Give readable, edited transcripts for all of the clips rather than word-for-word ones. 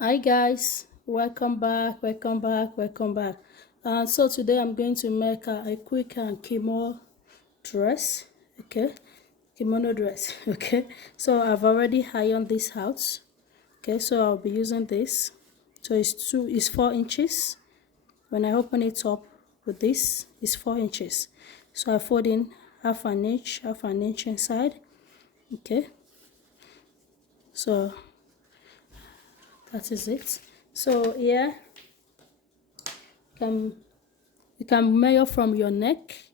Hi guys, welcome back. So today I'm going to make a quick kimono dress. Okay, kimono dress. Okay, so I've already ironed this out. Okay, so I'll be using this. So it's 4 inches. When I open it up with this, it's 4 inches. So I fold in half an inch inside. Okay, so that is it. So here can you can measure from your neck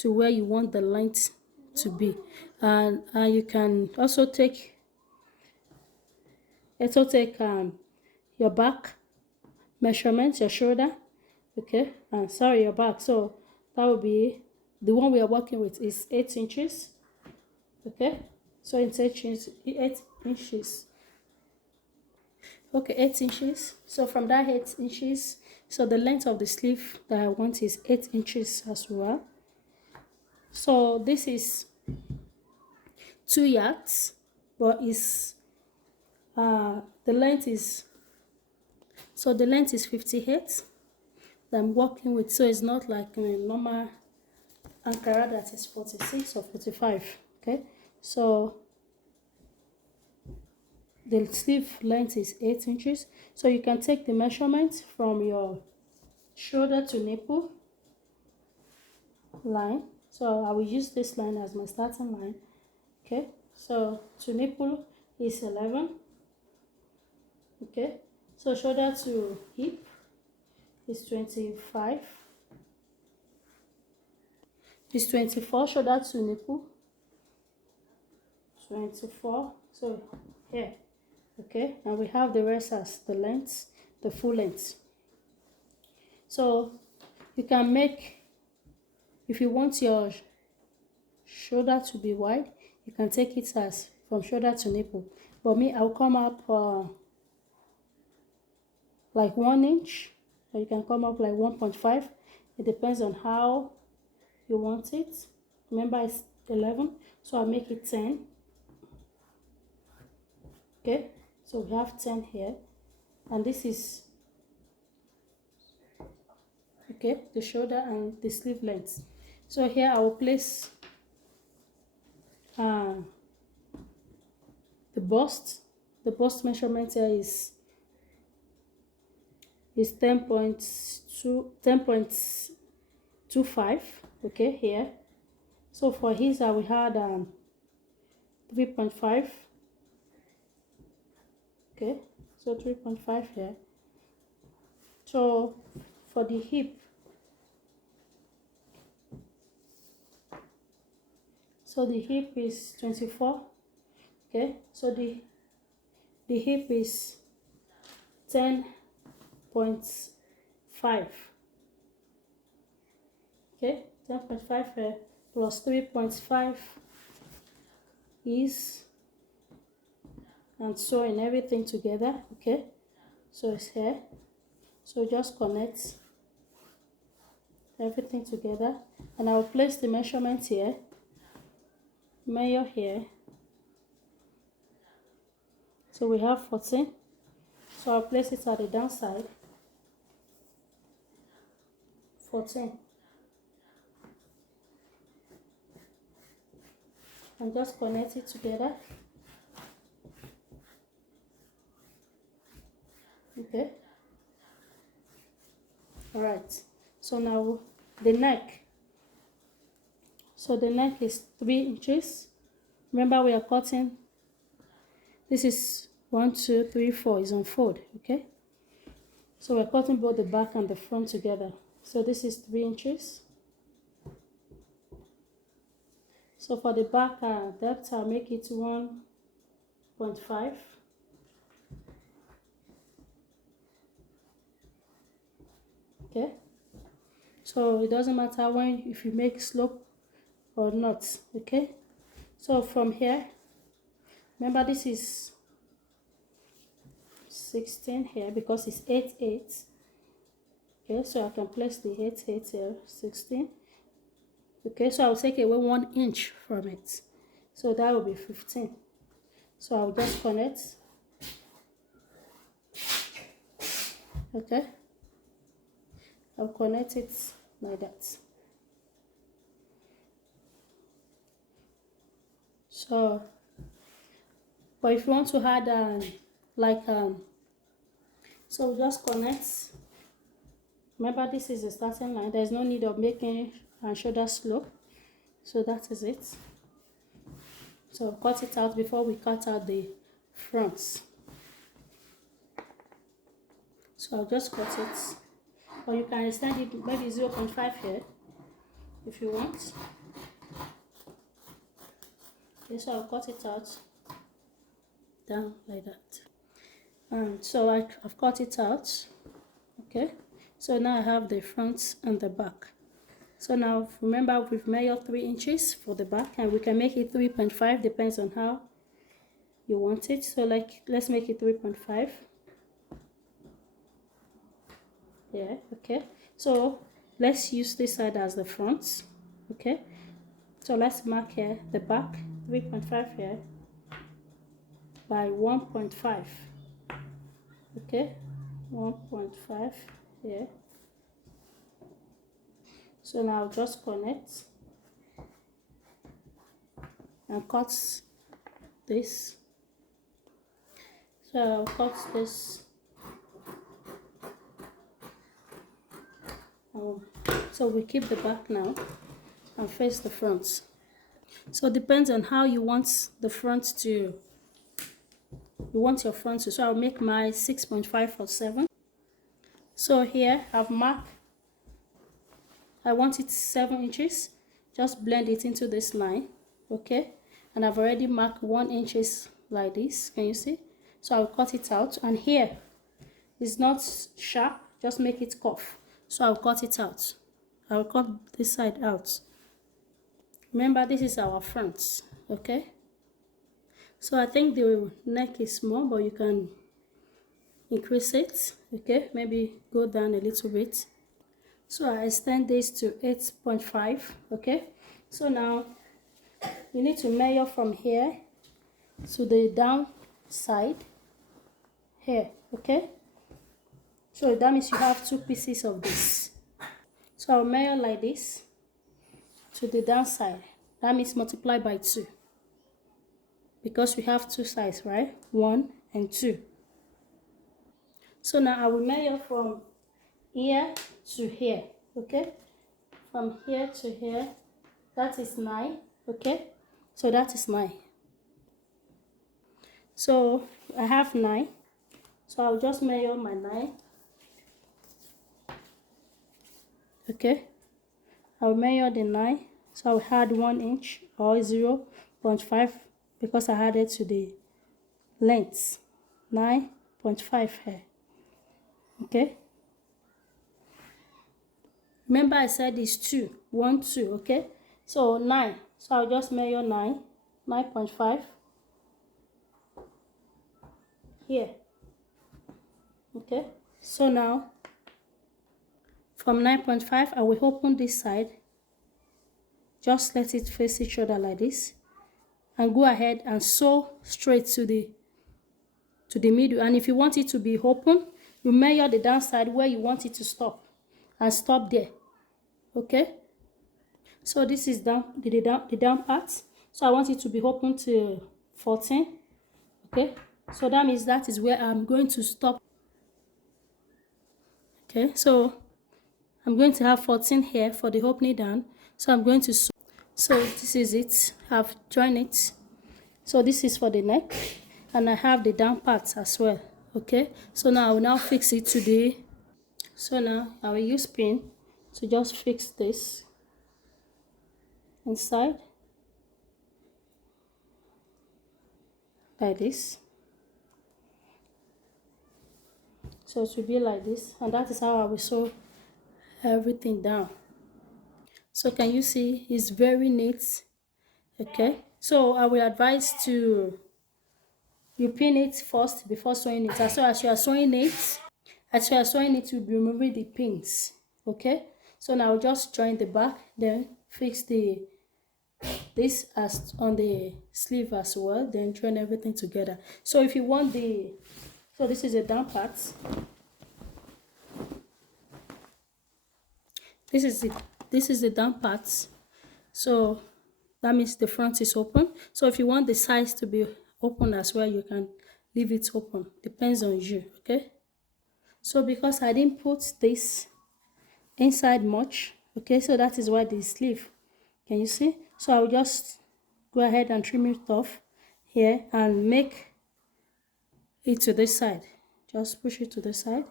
to where you want the length to be, and you can also take your back measurement, your shoulder. Okay, and sorry, your back. So that will be the one we are working with is 8 inches. Okay, so it's 8 inches. Okay, 8 inches. So from that 8 inches, so the length of the sleeve that I want is 8 inches as well. So this is 2 yards, but is the length is 58 that I'm working with. So it's not like a normal Ankara that is 46 or 45. Okay, so the sleeve length is 8 inches. So you can take the measurement from your shoulder to nipple line. So I will use this line as my starting line. Okay, so to nipple is 11. Okay, so shoulder to hip is 25. It's 24. Shoulder to nipple 24. So here, okay, and we have the rest as the length, the full length. So you can make, if you want your shoulder to be wide, you can take it as from shoulder to nipple. But me, I'll come up like 1 inch, or you can come up like 1.5. It depends on how you want it. Remember, it's 11, so I'll make it 10. Okay, so we have 10 here, and this is okay, the shoulder and the sleeve length. So here I will place the bust. The bust measurement here is 10.25. Okay, here. So for his we had 3.5. Okay, so 3.5 here. So for the hip, so the hip is 24. Okay, so the hip is 10.5. Okay, 10.5 plus 3.5 is, and sewing everything together. Okay, so it's here. So just connect everything together, and I'll place the measurement here, measure here. So we have 14. So I'll place it at the downside. 14. And just connect it together. Okay. Alright. So now the neck. So the neck is 3 inches. Remember, we are cutting. This is 1, 2, 3, 4 is on fold. Okay. So we're cutting both the back and the front together. So this is 3 inches. So for the back depth, I'll make it 1.5. Okay. So it doesn't matter if you make slope or not. Okay. So from here, remember this is 16 here because it's 8, 8. Okay, so I can place the 8, 8 here, 16. Okay, so I'll take away 1 inch from it. So that will be 15. So I'll just connect Okay, I'll connect it like that. So, but if you want to add so just connect. Remember, this is the starting line. There's no need of making and shoulder slope. So that is it. So cut it out before we cut out the fronts. So I'll just cut it, or you can extend it maybe 0.5 here if you want. Okay, so I'll cut it out down like that. And so I've cut it out. Okay, so now I have the front and the back. So now remember, we've measured 3 inches for the back, and we can make it 3.5, depends on how you want it. So like, let's make it 3.5. Yeah, okay. So let's use this side as the front. Okay, so let's mark here the back, 3.5 here by 1.5. Okay, 1.5 here. So now just connect and cut this. So I'll cut this. So we keep the back now and face the front. So it depends on how you want the front to, you want your front to. So I'll make my 6.5 for 7. So here I've marked, I want it 7 inches. Just blend it into this line, okay? And I've already marked 1 inch like this. Can you see? So I'll cut it out, and here it's not sharp. Just make it curve. So I'll cut it out. I'll cut this side out. Remember, this is our front, okay? So I think the neck is small, but you can increase it, okay? Maybe go down a little bit. So I extend this to 8.5, okay? So now you need to measure from here to the down side here, okay? So that means you have 2 pieces of this. So I'll measure like this to the downside. That means multiply by 2. Because we have 2 sides, right? 1 and 2. So now I will measure from here to here, okay? From here to here, that is 9, okay? So that is 9. So I have 9. So I'll just measure my 9. Okay? I'll measure the 9. So I'll add 1 inch or 0.5 because I added to the length. 9.5 here. Okay? Remember I said it's 2. 1, 2, okay? So 9. So I'll just measure 9. 9.5 here. Okay? So now from 9.5 I will open this side. Just let it face each other like this. And go ahead and sew straight to the middle. And if you want it to be open, you measure the downside where you want it to stop. And stop there. Okay? So this is the down part. So I want it to be open to 14. Okay? So that means that is where I'm going to stop. Okay? So I'm going to have 14 here for the opening down. So I'm going to sew. So this is it. I've joined it. So this is for the neck. And I have the down part as well. Okay? So now I will now fix it to the... So now I will use pin to just fix this inside like this. So it will be like this, and that is how I will sew everything down. So can you see it's very neat? Okay, so I will advise to you pin it first before sewing it. As you are sewing it, you'll be removing the pins. Okay, so now I'll just join the back, then fix this as on the sleeve as well, then join everything together. So if you want so this is a down part. This is it. This is the down part. So that means the front is open. So if you want the sides to be open as well, you can leave it open. Depends on you, okay? So because I didn't put this inside much, okay, so that is why the sleeve, can you see? So I'll just go ahead and trim it off here and make it to this side. Just push it to the side,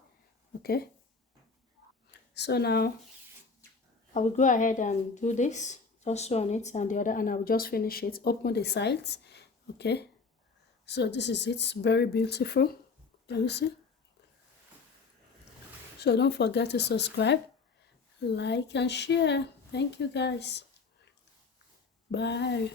okay? So now I will go ahead and do this, just sew on it, and the other, and I will just finish it, open the sides, okay? So this is it, it's very beautiful. Can you see? So don't forget to subscribe, like and share. Thank you guys. Bye.